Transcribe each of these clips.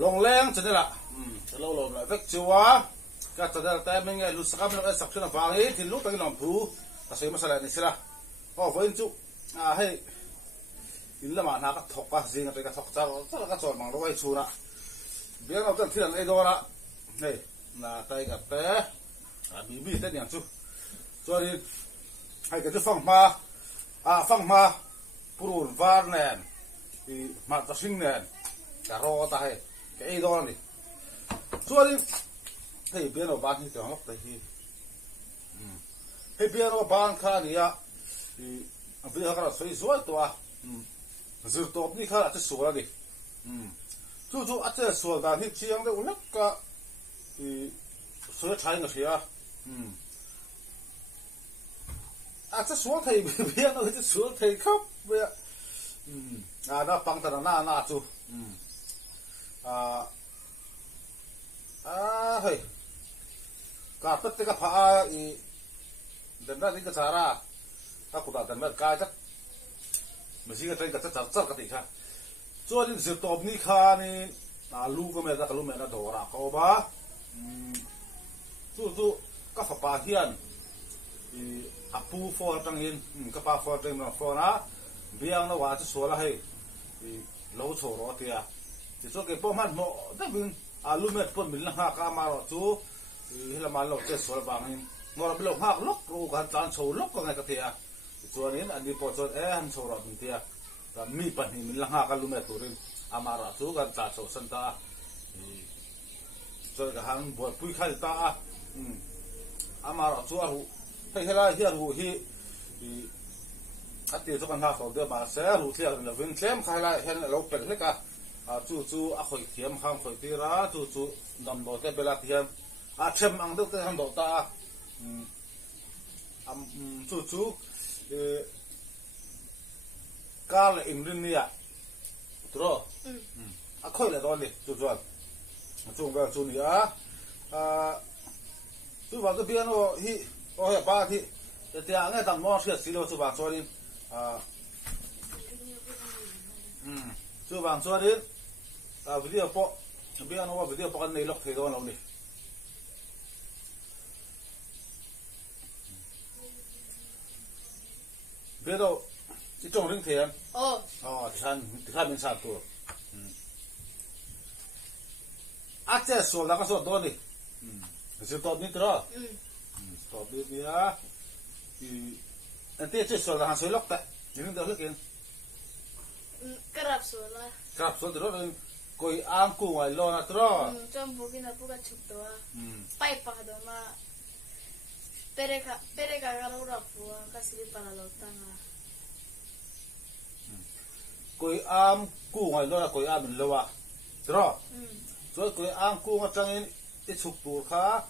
long leng chane la lo lo la vek chuwa ka tada ta men nge lu sakam la sak chuna wangi tin lu ta long phu ta sei masala ni sila o voin chu hei in la ma na ka thok ka jing ta ka thok cha ka chon mang lo wai chuna biang au tan thian ai do la hei na tai ka te bi bi te nyang chu cho nên hay cái phong ma purun var nen thì mặt ta sinh nen cả ro ta hay cái đó này cho nên thấy biết nó bán như thế nào thì thấy biết nó bán khá này à thì bây giờ cái sấy suối to dự top đi khá là cái suối này chú ở cái suối đó thì chiang đấy uống cả thì suối trái cái gì à cái số thầy biết nó cái số thầy khóc bây nó bằng tận na chú hey cả tất cả phá đến ra cái cara ta cũng đã đến ra cái chắc mình chỉ cái cái chắc cái gì khác cho nên sự top ní khá ní lu cái mẹ cái lu mẹ nó đổ ra câu ba chú các phá hiền apu for tang in kapa for tang no for na biang na wa chu so la hei lo cho ro tia chi so ke po man mo ta bin alu met pon min la ha ka ma ro chu hila ma lo te so bang in ngor bi lo ha lok ro kan tan so lok ko ngai ka tia chuan in ani po chon han so ro bin tia ta mi pan hi min la ha ka lu met turin amara chu kan cha so san ta cho ka hang bo pui khai ta amara chu a hu hay là hiện hữu hi cái tiêu cho con học được mà sẽ hữu thiệt là vinh xem khai lại hiện là lâu bền hết cả chú khởi kiếm hàng khởi tiêu ra chú nằm bộ cái bê la tiền xem ăn được cái hàng đầu ta chú cá là in ria rồi khởi là đó đi chú về chú này chú vào cái biên nó hi ôi ba thì nghe tầm mò sửa xí lô chú vàng cho đi chú vàng cho đến video po bây giờ nó video po cái này lọc thì đó lâu đi bây giờ cái trồng rừng thiền thì mình sạt tuổi chết số là cái số đó đi số đó đi đó top đi ya thì anh tiếc chết số là hàng số lóc tại những đâu hết kìa kerap số đó rồi coi am cu ngoài lo na đó trong bukit na buka chụp đó pipe pa đó mà pereka kalau rapu kasih di pala lautan coi am cu ngoài lo là coi am mình lo à đó rồi coi am cu mà trang in chụp bùa khá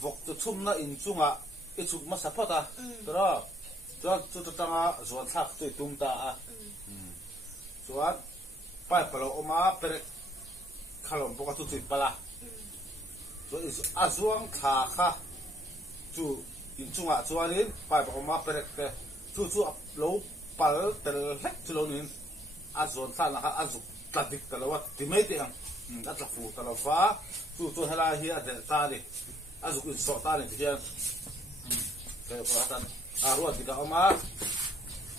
vok cho chum na in chunga e chuk ma sapata tara chu tanga zon thak tu tum ta chuan pai palo oma perek khalom boka tu chu pala so is azuang kha chu in chunga chuanin pai palo oma perek te chu lo pal tel hek chulonin azon tha na azuk tadik talawat timete ang atlafu talafa chu hala hi ade ta ni azuk in so ta ni hian cái phần ruột thì cả mà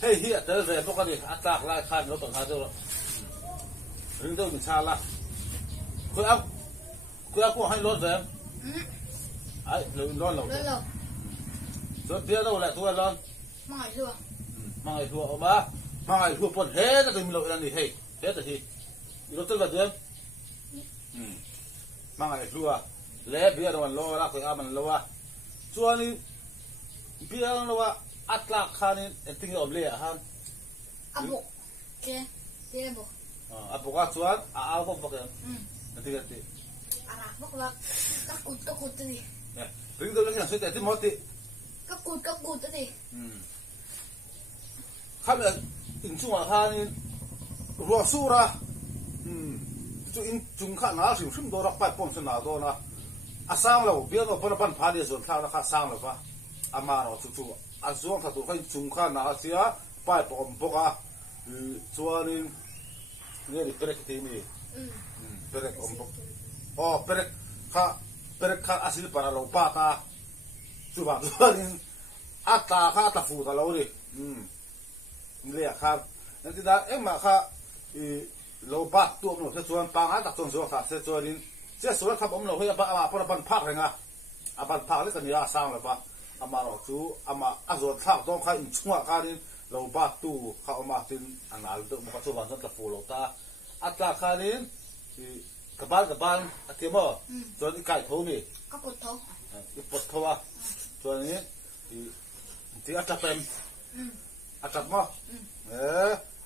hey hiện tới về bốc đi attack lại khai nó tổng hai rồi đứng đâu mình xa la cứ áp của hai lót về ấy lót lẩu rồi phía đâu lại thua lon mang ngày thua mà mang ngày thua còn hết là mình lội là gì hey hết là gì nó tức là gì mang ngày thua lẽ bây giờ mình lo ra cái mình lo cho nên biang lo atlak khanin enting oble han abuk ke dia bo abuka chuan a bo bok enting ati arak bok la kakut ni ring do lang soi te moti kakut ni kham in chunga khanin ro sura chu in chung kha na sim do rak pai pom sa na do na asang lo biang lo pan pha dia zon thla na kha sang lo fa amaro chu azuang thatu kai chungkha na sia pai pom boka chuanin ne ri prek ti mi perek om oh perek kha asil para lo pa ta chu ba chuanin ata kha ta fu ta lo ri le kha nanti da ema kha i lo ba tu no se chuan pa nga ta chon zo kha se chuanin se so kha om lo he ba ama por ban phak renga aban phak le kan ya sang la ba ama ro chu ama azot thak dong kha in chunga kha rin lo ba tu kha oma tin anal do mo kha chu ban ta fu lo ta ata kha rin i kaban atiamo chuan i kai tho ni ka put tho i pot tho wa chuan ni ti atapem atap mo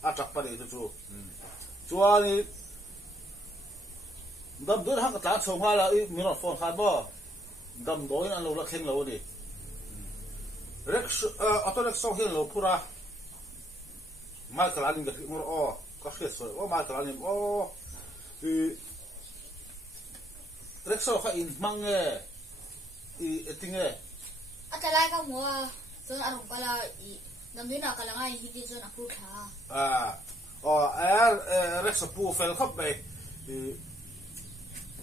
atap pa ni chu chuan ni dam dur ha ka ta chong ha la i mi no phone kha bo dam doi an lo la kheng lo ni rex auto rex hian lo phura mai ka lanin ga mur o ka khres so o mai ka lanin o rex kha in mange i etinge atalai ka mo chon arong pala I namdina kalanga hi ti chon apru tha rex pu fel khop be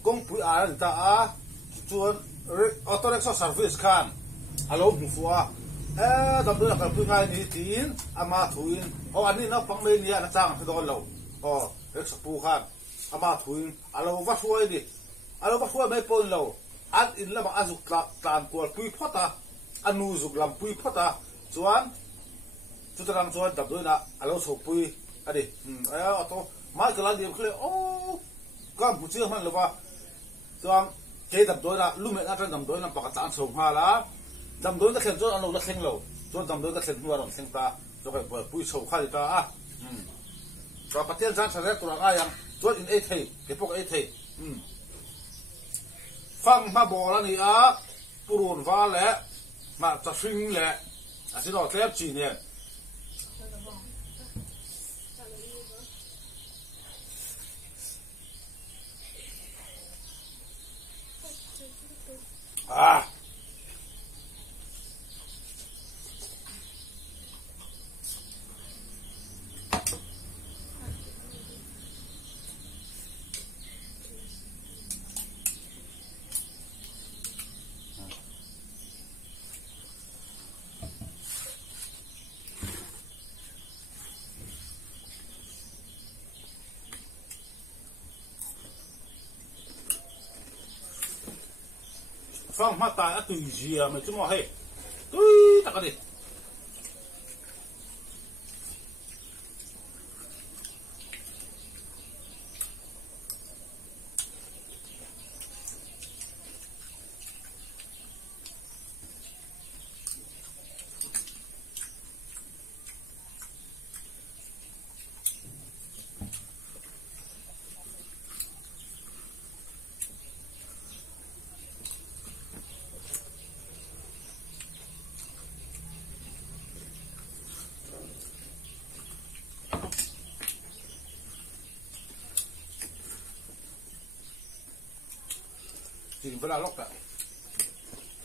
kong pui a ta a chuan auto rickshaw service khan alo mu fuwa dam do ka pui ngai ni tin ama thuin ani na pang me ni na chang phe do lo rickshaw pu khan ama thuin alo wa thuai ni alo wa thuai me pon lo an in la ma azuk tlan ko pui phota anu zuk lam pui phota chuan chutarang chuan dam do na alo so pui ani auto mai ka la di khle ka bu chi man lo ba chuan ke dam do na lu me na tan dam do na pa ka chan so ha la dam do na khen chuan an lo la khen lo chuan dam do ka khen nuar on khen ta cho ka pui so kha ta cho patian chan sa re tu ra yang chuan in 8 thei ke pok 8 thei phang ma bo la ni a purun va le ma ta hring le asino tlep chi ne phang ma ta a tui zia me chu mo he tui ta ka di Chỉ vẫn là lóc cả,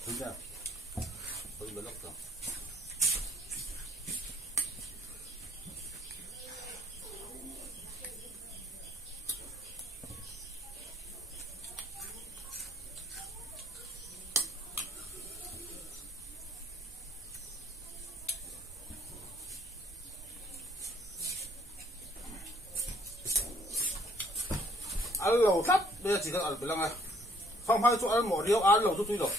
đúng chưa? Vẫn là lóc cả. Ăn lẩu thấp, bây giờ chỉ cần ăn bữa này. Không phải chỗ ăn mỏ riêu ăn lẩu chút rồi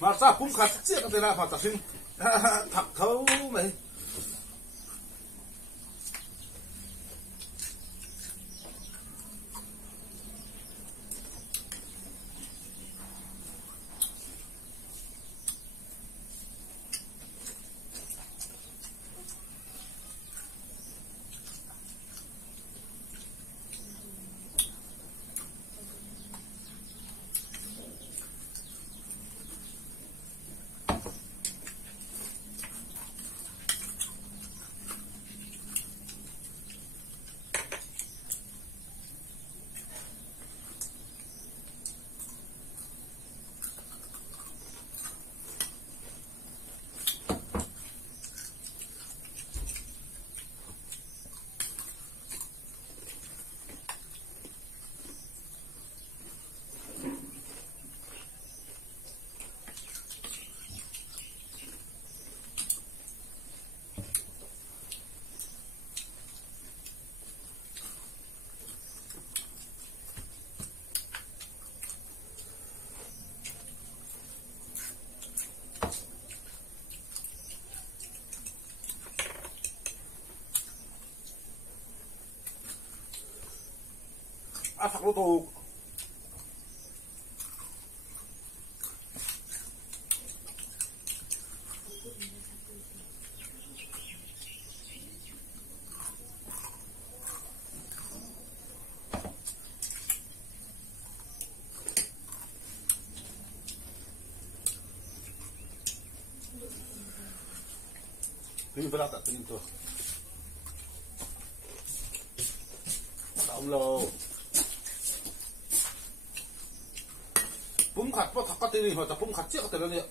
mà sao cũng khát chiếc cái này phải tập sinh thật thấu mày asak lutuk. Tingin pala tak tingin to. Taumlo. Pumkat po takatiri ho ta pumkat siya katala niya.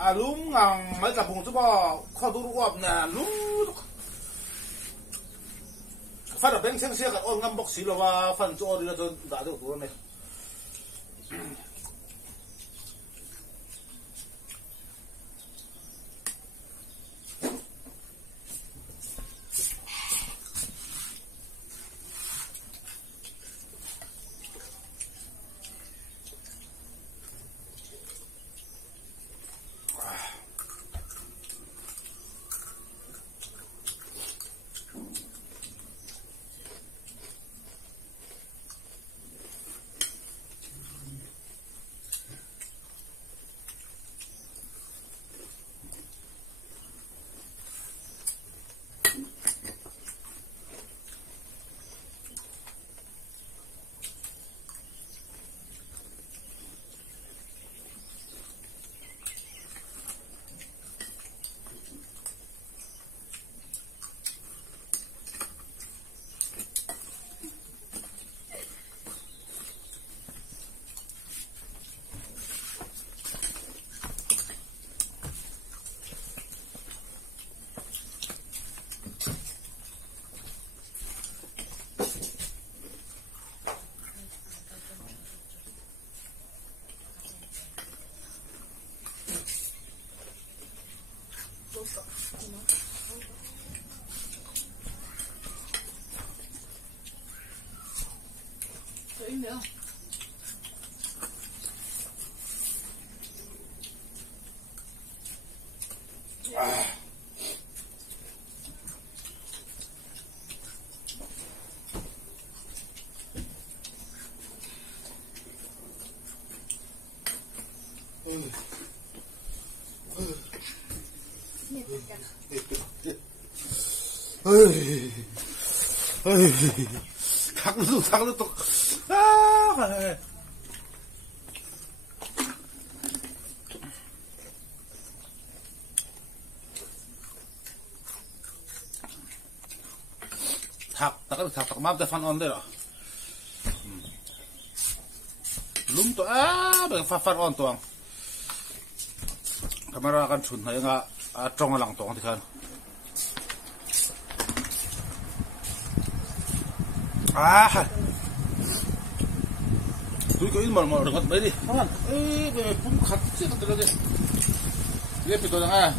Alum ngang mấy cặp bùng ba kho tu ruột nè lum phát ở bên xem xe cả ôn ngâm bọc xí là và phần chỗ đi là cho đã được tụi này nữa. thằng nó tục thạc map te fan on de ro lum to be fa on to kamera kan chun hai nga trong lang tong ti khan tôi có ít mòn mòn được không? Đấy đi, không ăn. Ê, về cũng khát chết thật rồi đi. Ghép thì tôi đang à.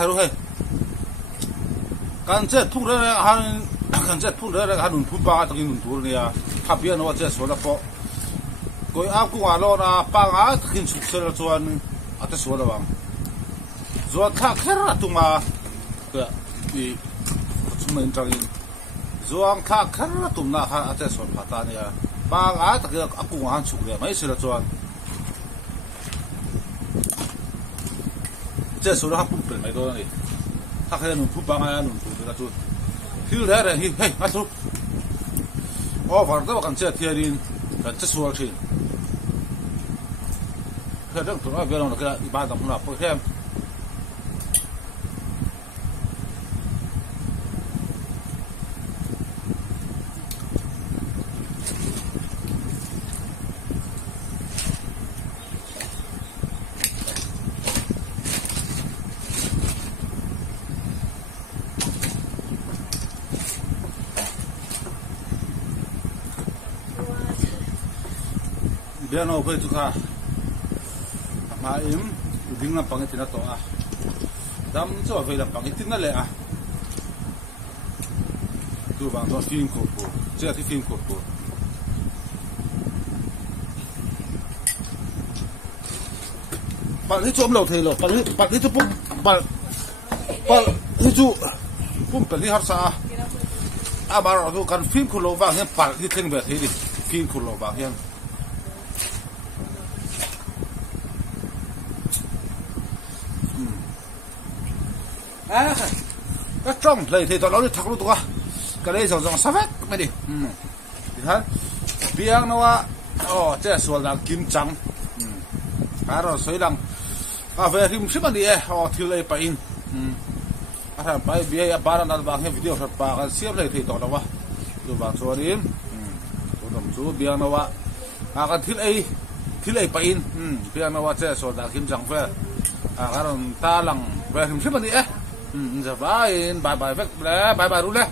잘 루해. 간제 풍르 한 간제 풍르 한눈 분바가 되게 눈 돌이야. 파비안 어제 소라포. 거의 앞고 와로나 빵아 큰 숙소를 좋아하는 아때 소라방. 좋다 캐라 뚱마. 그이 주문장인 조항 타 캐라 뚱나 아때 소 파타니야. 빵아 그 앞고 한 숙소야. 많이 쓰라 좋아.这时候他不本来多呢，他还能不帮啊，能做那个做，有来了，嘿，阿叔，哦，反正我看这天的，这说去，这正主要别让那个一般怎么了，不看。biar no pay juga maim uding na pangit na to dam cho ve la pangit na le tu bang to film ko po che ti film ko po bạn ấy chôm lẩu thề rồi bạn ấy chụp bạn ấy chụp bún bẩn đi hấp sa bà rồi tôi cần phim khổ lồ vàng hiện bạn đi thêm về thế đi phim khổ lồ vàng hiện cái trong này thì tao nói thật luôn tụi cái này dòng sao hết mày đi thì thế biếng nó chế xuân là kim trắng rồi sấy đằng về thì mình đi thiếu lấy pain bay bia barang dan bang video thật ba kan siap lấy thì tao đâu tu bang số đi tu đồng số biếng nó kan thiếu lấy pain biếng nó chế xuân là kim trắng về rồi ta lằng về thì mình đi giờ bye bye bye bye bye bye